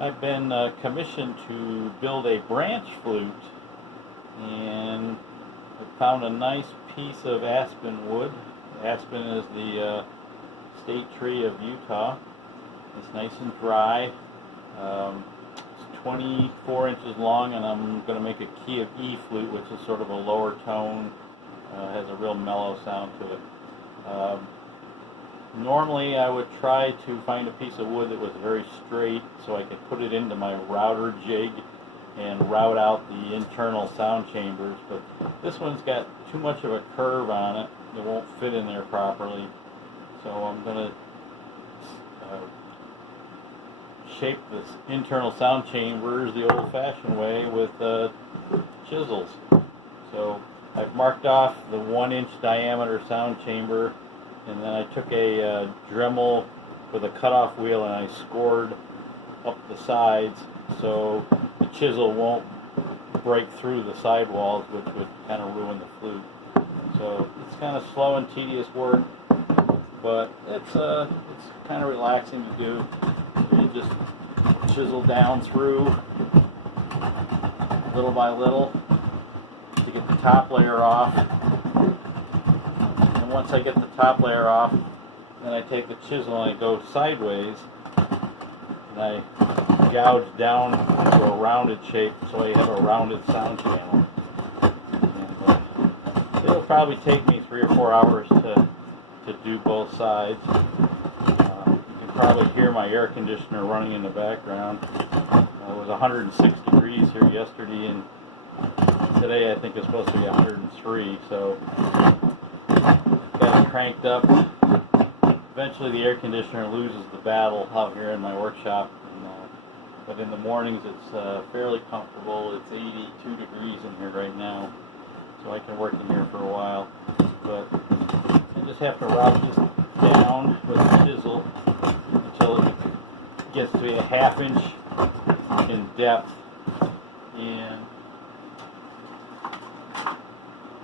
I've been commissioned to build a branch flute, and I found a nice piece of aspen wood. Aspen is the state tree of Utah. It's nice and dry. It's 24 inches long, and I'm going to make a key of E flute, which is sort of a lower tone. Has a real mellow sound to it. Normally I would try to find a piece of wood that was very straight so I could put it into my router jig and route out the internal sound chambers, but this one's got too much of a curve on it. It won't fit in there properly, so I'm going to shape the internal sound chambers the old-fashioned way with chisels. So I've marked off the 1-inch diameter sound chamber, and then I took a Dremel with a cutoff wheel and I scored up the sides so the chisel won't break through the sidewalls, which would kind of ruin the flute. So it's kind of slow and tedious work, but it's kind of relaxing to do. You just chisel down through little by little to get the top layer off. And once I get the top layer off, then I take the chisel and I go sideways and I gouge down into a rounded shape so I have a rounded sound channel. And it'll probably take me 3 or 4 hours to do both sides. You can probably hear my air conditioner running in the background. It was 106 degrees here yesterday, and today I think it's supposed to be 103, so got it cranked up. Eventually the air conditioner loses the battle out here in my workshop, but in the mornings it's fairly comfortable. It's 82 degrees in here right now, so I can work in here for a while. But I just have to route this down with the chisel until it gets to be a 1/2 inch in depth. And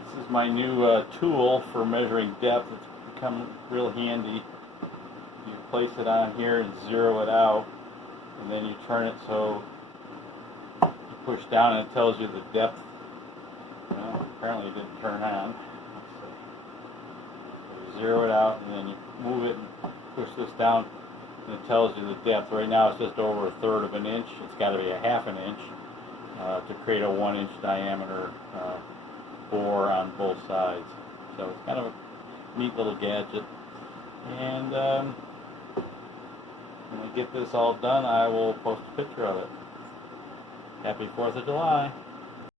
this is my new tool for measuring depth. It's become real handy. You place it on here and zero it out, and then you turn it so you push down and it tells you the depth. Well, apparently it didn't turn on. So you zero it out and then you move it and push this down and it tells you the depth. Right now it's just over 1/3 of an inch. It's got to be a 1/2 inch to create a 1-inch diameter bore on both sides. So it's kind of a neat little gadget. And when I get this all done, I will post a picture of it. Happy 4th of July.